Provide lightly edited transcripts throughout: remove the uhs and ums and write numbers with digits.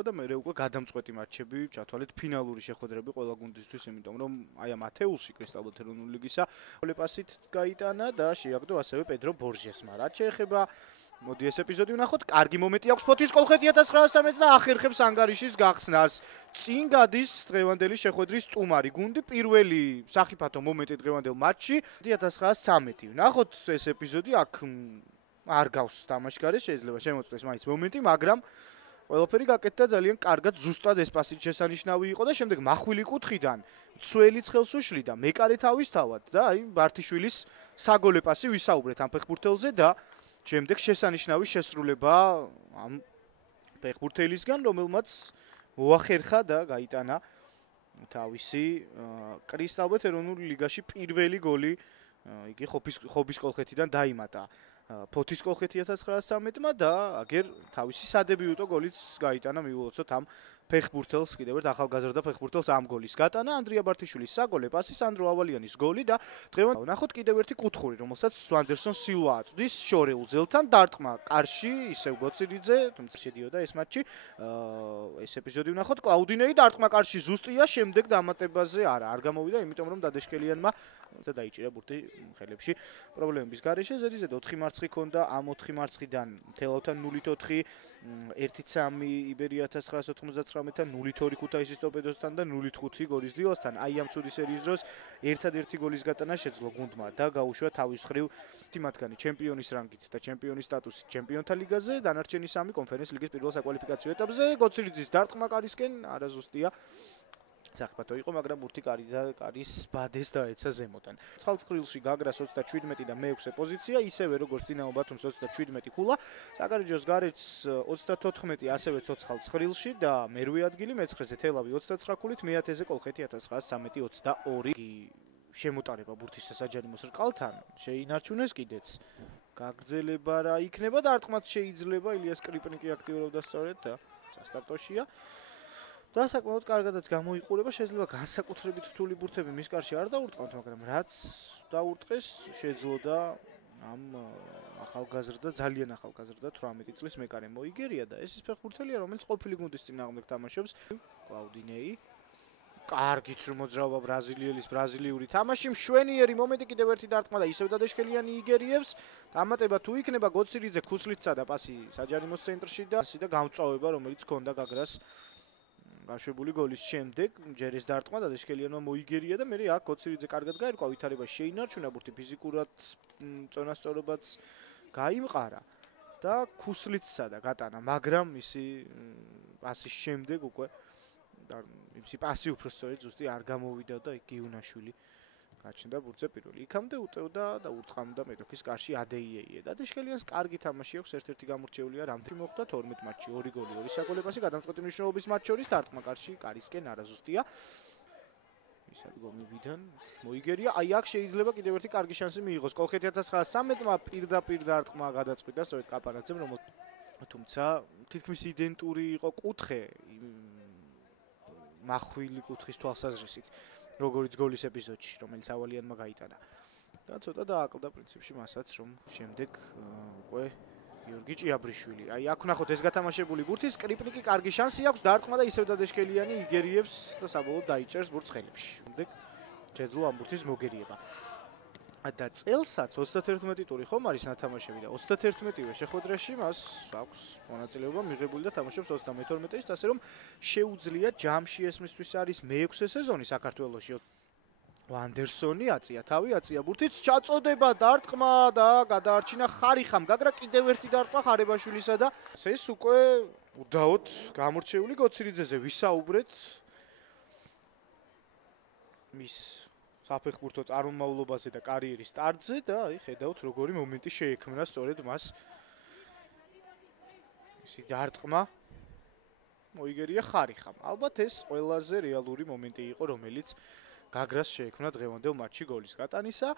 და მე უკვე გადამწყვეტი მატჩები ჩათვალეთ ფინალური შეხვედრები ყველა გუნდისთვის, იმიტომ რომ აი ამ ათეულში კრისტალბათ ეროვნული ლიგისა ოლიპასით გაიტანა და შეაგდო ასევე პედრო ბორჟესმა. რაც შეეხება მოდი ეს ეპიზოდი ვნახოთ. კარგი მომენტი აქვს ფოთის კოლხეთი 1913 და ახერხებს ანგარიშის გახსნას. წინ გადის დღევანდელი შეხვედრის სტუმარი გუნდი, პირველი სახიფათო მომენტი დღევანდელ მატჩში 1913. ვნახოთ ეს ეპიზოდი, აქ არ გავს თამაშგარეს, შეიძლება შემოწმდეს მაინც მომენტი, მაგრამ ყველაფერი გაკეთდა ძალიან კარგად, ზუსტად ეს პასით შესანიშნავი იყო და შემდეგ მახვილი კუთხიდან ცველიც ხელს უშლიდა, მეკარე თავის თავად და აი ბართიშვილის საგოლე პასი ვისაუბრეთ ამ ფეხბურთელზე და შემდეგ შესანიშნავი შესრულება ამ ფეხბურთელისგან, რომელმაც მოახერხა და გაიტანა თავისი კრისტალბათ ეროვნული ლიგაში პირველი გოლი, იგი ხობის კოლხეთიდან დაიმატა. ფოთის კოლხეთი 1913-მა და აგერ თავისი სადებიუტო გოლიც გაიტანა მიულოცოთ ამ ფეხბურთელს, კიდევ ერთ ახალგაზრდა ფეხბურთელს ამ გოლის გატანა. ანდრია ბართიშვილის საგოლე პასი, სანდრო ავალიანის გოლი და დღევანდელ ვნახოთ კიდევ ერთი კუთხური, რომელსაც ვანდერსონ სილვა აწვდის შორეულ ძელთან დარტყმა კარში, ისევ გოცირიძე, თუმცა შედიოდა ეს მატჩი. ეს ეპიზოდი ვნახოთ. კლაუდინეი დარტყმა კარში ზუსტია, შემდეგ დამატებაზე არ გამოვიდა, იმიტომ რომ დადეშკელიანმა დაიჭირა ბურთი ხელებში პრობლემების გარეშე. ზედიზედ 4 მარცხი ჰქონდა, ამ 4 მარცხიდან თელავთან 0-4, 1-3 იბერია 1999-თან, 0-2 ქუთაისის ტორპედოსთან და 0-5 გორის დილასთან. აი ამ ცუდი სერიის დროს ერთადერთი გოლის გატანა შეძლო გუნდმა და გაუშვა თავის მხრივ მათგანი ჩემპიონის რანგით და ჩემპიონის სტატუსით ჩემპიონთა ლიგაზე, დანარჩენი 3 კონფერენციის ლიგის პირველ საკვალიფიკაციო ეტაპზე. გოცირიძის დარტყმა კარისკენ არაზუსტია. სახიფათო იყო, მაგრამ ბურთი კარის ბადეს დაეცა ზემოდან. ცხალცხრილში გაგრას 37 და მე-6 პოზიცია, ისევე როგორც დინამო ბათუმს 37 ქულა. საკარიჯოს გარეჯს 34, ასევე ცოცხალცხრილში და მერვე ადგილი მეცხრეზე თელავი 29 ქულით, მე-10-ზე კოლხეთი 1922. შემოტარება ბურთის სასაჯარიმოს რყალთან შეინარჩუნეს კიდეც. გაგრძელება რა იქნება და არტყმაც შეიძლება ილიას კრიპნიკი აქტიურობდა სწორედ და სასტარტოშია. და საკმაოდ კარგადაც გამოიყურება, შეიძლება განსაკუთრებით რთული ბურთები მის კარში არ დაურტყავთ, მაგრამ რაც დაურტყეს შეძლოდა ამ ახალგაზრდა, ძალიან ახალგაზრდა 18 წლის მეკარე მოიგერია და ეს ის ფეხბურთელია, რომელიც ყოფილი გუნდის წინააღმდეგ თამაშობს. კლაუდინეი კარგი ცრმოძრაობა ბრაზილიური თამაში, მშვენიერი მომენტი, კიდევ ერთი დარტყმა და ისევ დადეშკელიანი იგერიებს. დამატება თუ იქნება გოცირიძე ქუსლიცსა და პასი საჯარიმოს ცენტრში და გამწვავება, რომელიც ჰქონდა გაგრას გაშვებული გოლის შემდეგ, ჯერ ეს დარტყმა და დაშკელიანმა მოიგერია და მე აქ გოცირიძე კარგად გაერკვა, ვითარებაში შეინარჩუნა ბურთი, ფიზიკურად წონასწორობაც გაიმყარა და ქუსლიცსა და გატანა, მაგრამ მისი პასის შემდეგ უკვე მისი პასი უფრო სწორედ ზუსტი არ გამოვიდა და გიუნაშვილი გაჩნდა ბურთზე პირველი. იქამდე უტევდა და ურტყამდა მეტოქის კარში ადეიეიე და დაშკელიანს კარგი თამაში აქვს, ერთ-ერთი გამორჩეულია რამთი მოხდა 12 მატჩში, 2 გოლი, 2 საგოლე პასი, გადამწყვეტი მნიშვნელობის მატჩ შორის დარტყმა კარში კარისკენ არაზუსტია. ის ადგომებიდან მოიგერია. აი აქ შეიძლება კიდევ ერთი კარგი შანსი მიიღოს. კოლხეთი 1913-მა პირდაპირ დარტყმა გადაწყვიტა სწორედ კაპარაძემ, თუმცა თითქმის იდენტური იყო კუთხე მახვილი კუთხის თვალსაზრისით. როგორც გოლის ეპიზოდში, რომელიც ავალიანმა გაიტანა. და ცოტა დააკლდა პრინციპში მასაც, რომ შემდეგ უკვე გიორგი ჭიაბრიშვილი. აი აქ ვნახოთ ეს გათამაშებული ბურთის, კრიპნიკი კარგი შანსი აქვს, დარტყმა და ისევ დადეშკელიანი იგერიებს და საბოლოოდ დაიჭერს ბურთს ხელებში. შემდეგ შეძლო ამ ბურთის მოგერიება. და წელსაც 31 ტური ხომ არის ნათამაშები და 31-ვე შეხვედრაში მას აქვს მონაწილეობა მიღებული და თამაშობს 32-ში, ასე რომ შეუძლია ჯამში ეს მისთვის არის მე-6 სეზონი საქართველოში. ვანდერსონი აწია თავი, აწია ბურთიც, ჩაწოდება დარტყმა და გადაარჩინა ხარიხამ. გაგრა კიდევ ერთი დარტყმა ხარებაშვილისა და ეს უკვე უდაოდ გამორჩეული გოცირიძეზე ვისაუბრეთ. მის საფეხბურთო წარმომავლობაზე და კარიერის სტარტზე და აი ხედავთ როგორი მომენტი შეექმნა სწორედ მას. ისი დარტყმა მოიგერია ხარიხამ. ალბათ ეს ყველაზე რეალური მომენტი იყო, რომელიც გაგრას შეექმნა დღევანდელ მატჩში გოლის გატანისა.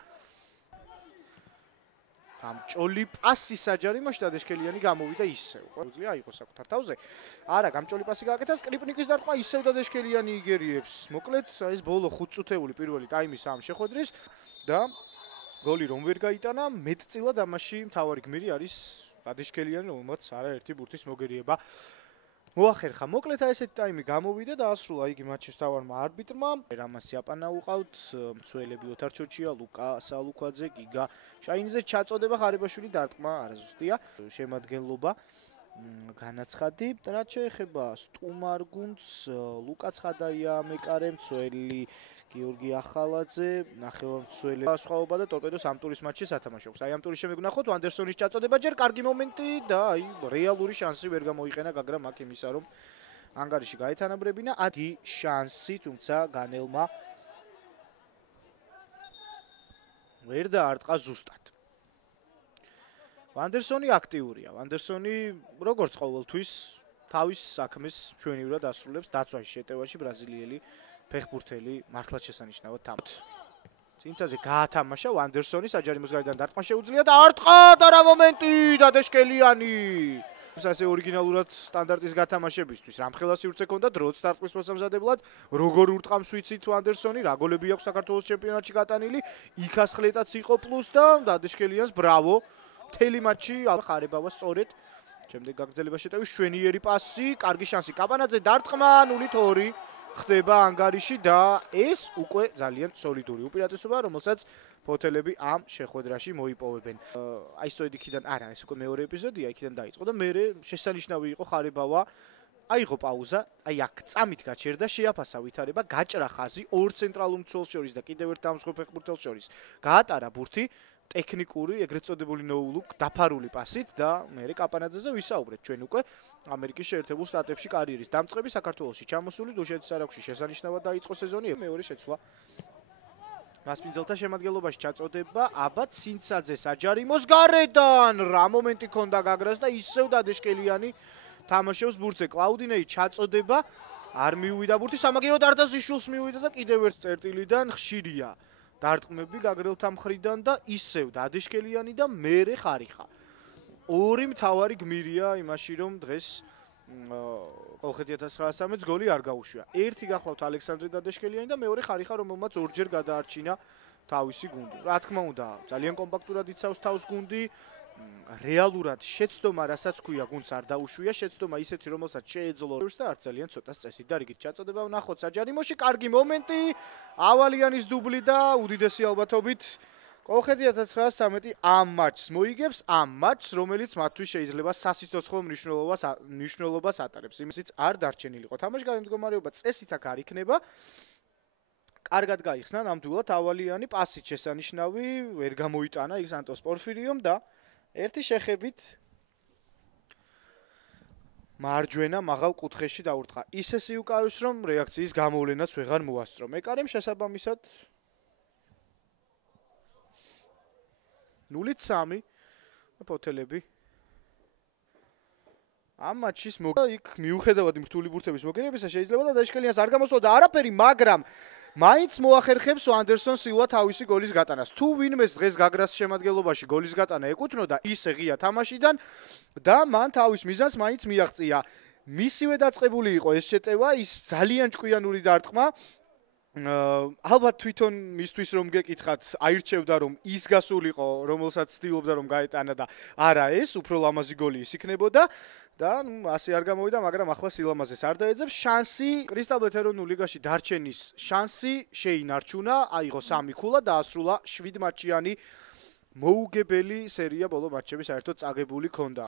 ამ ჭოლი პასი საჯარიმოში დადეშკელიანი გამოვიდა ისევ. უძლია აიღოს საკუთარ თავზე. არა, გამჭოლი პასი გააკეთა, კრიპნიკის დარტყმა ისევ დადეშკელიანი იგერიებს. მოკლედ, ეს ბოლო 5 წუთეული პირველი ტაიმის ამ შეხვედრის და გოლი რომ ვერ გაიტანა, მეტწილად ამაში მთავარი გმირი არის დადეშკელიანი, რომელმაც არაერთი ბურთის მოგერიება მოახერხა. მოკლედ ესეთი ტაიმი გამოვიდა და ასრულა იგი მატჩის თავარმა არბიტრმა. რამას იაპანა უყავთ, მცველები ოთარ ჩოჩია, ლუკა სალუქვაძე, გიგა შაინიძე ჩაწოდება ხარიბაშვილი დარტყმა არაზუსტია. შემადგენლობა განაცხადი. რაც შეეხება სტუმარ გუნდს, ლუკა ცხადაია, მეკარე მცველი გიორგი ახალაძე, ნახევარმცველი სხვაობა და ტორპედოს ამ ტურის მატჩში სათამაშო აქვს. აი ამ ტურის შემდეგ ვნახოთ ვანდერსონის ჩაწოდება ჯერ კარგი მომენტი და აი რეალური შანსი ვერ გამოიყენა გაგრა მაგ იმისა რომ ანგარიში გაეთანაბრებინა. ადი შანსი, თუმცა განელმა ვერ დაარტყა ზუსტად. ვანდერსონი აქტიურია. ვანდერსონი როგორც ყოველთვის თავის საქმეს ჩვენივრად ასრულებს დაცვაში შეტევაში ბრაზილიელი ფეხბურთელი მართლაც შესანიშნავად თამაშობს. წინცაზე გაათამაშა ვანდერსონი საჯარიმოს გარედან დარტყმა შეუძლია და არტყა და რა მომენტი დადეშკელიანი. ასე ორიგინალურად სტანდარტის გათამაშებისთვის რამხელა სივრცე ჰქონდა დროც დარტყმის მოსამზადებლად. როგორ ურტყამს ვიცით ვანდერსონი, რა გოლები აქვს საქართველოს ჩემპიონატში გატანილი, იქასხლეტაც იყო პლუს და დადეშკელიანს ბრავო. მთელი მატჩი ხარებავა სწორედ. შემდეგ გაგრძელება შეტევის შვენიერი პასი, კარგი შანსი კაპანაძე დარტყმა 0-2 ხდება ანგარიში და ეს უკვე ძალიან სოლიდური უპირატესობა, რომელსაც ფოთელები ამ შეხვედრაში მოიპოვებენ. აი სწორედ იქიდან, არა, ეს უკვე მეორე ეპიზოდია, იქიდან დაიწყო და მე შესანიშნავი იყო ხარებავა. აიღო პაუზა, აი აქ წამით გაჩერდა, შეაფასა ვითარება, გაჭრა ხაზი ორ ცენტრალურ მცველს შორის და კიდევ ერთ დამსხვრელ ფეხბურთელს შორის. გაატარა ბურთი ტექნიკური, ეგრეთ წოდებული no-look დაფარული პასით და მერე კაპანაძეზე ვისაუბრეთ ჩვენ უკვე ამერიკის შეერთებულ შტატებში კარიერის დამწყები საქართველოში ჩამოსული დუშეთის არაგვში შესანიშნავად დაიწყო სეზონი მეორე შეცვლა მასპინძელთა შემადგენლობაში ჩაწოდება აბა ცინცაძე საჯარიმოს გარედან რა მომენტი ქონდა გაგრას და ისევ დადეშკელიანი თამაშობს ბურთზე კლაუდინეი ჩაწოდება არ მიუვიდა ბურთი სამაგიეროდ არდაზიშვილს მიუვიდა და კიდევ ერთ წერტილიდან ხშირია დარტყმები გაგრელთა მხრიდან და ისევ დადეშკელიანი და მერე ხარიხა. ორი მთავარი გმირია იმაში რომ დღეს კოლხეთი 1913-ს გოლი არ გაუშვია. ერთი გახლავთ ალექსანდრე დადეშკელიანი და მეორე ხარიხა რომელმაც ორჯერ გადაარჩინა თავისი გუნდი. რა თქმა უნდა, ძალიან კომპაქტურად იცავს თავს გუნდი. რეალურად შეცდომა რასაც ქვია გუნდს არ დაუშვია, შეცდომა ისეთი რომელსაც შეეძლო და არ ძალიან ცოტას წესით და რიგით ჩაწოდება ვნახოთ საჯარიმოში, კარგი მომენტი, ავალიანის დუბლი და უდიდესი ალბათობით კოლხეთი 1913 ამ მატჩს მოიგებს, ამ მატჩს, რომელიც მათთვის შეიძლება სასიცოცხლო მნიშვნელობას ატარებს. იმისიც არ დარჩენილიყო თამაშგარი მდგომარეობა წესით აქ არ იქნება. კარგად გაიხსნა ნამდვილად ავალიანი პასით შესანიშნავი, ვერ გამოიტანა იქ სანტოს პორფირიომ და ერთი შეხებით მარჯვენა მაღალ კუთხეში დაურტყა. ისე სიუკავეს რომ რეაქციის გამოვლენაც ვეღარ მოასწრო. მეკარემ შესაბამისად 0-3 ფოთელები ამ მატჩის იქ მიუხედავად იმ რთული ბურთების მოგერებისა შეიძლება და დაშკელიანს არ გამოსვლა და არაფერი, მაგრამ მაინც მოახერხებს ვანდერსონ სილვა თავისი გოლის გატანას. თუ ვინმეს დღეს გაგრას შემადგენლობაში გოლის გატანა ეკუთვნოდა, ისე ღია თამაშიდან და მან თავის მიზანს მაინც მიაღწია. მისივე დაწყებული იყო ეს შეტევა, ის ძალიან ჭკვიანური დარტყმა. ალბათ თვითონ მისთვის რომ გეკითხათ, აირჩევდა რომ ის გასულიყო, რომელსაც ცდილობდა რომ გაეტანა და არა ეს, უფრო ლამაზი გოლი ის იქნებოდა. და ასე არ გამოვიდა, მაგრამ ახლა სილამაზეს არ დაეძებს. შანსი კრისტალბეთ ეროვნულ ლიგაში დარჩენის შანსი შეინარჩუნა, აიღო 3 ქულა და დაასრულა 7 მატჩიანი მოუგებელი სერია, ბოლო მატჩები საერთოდ წაგებული ქონდა.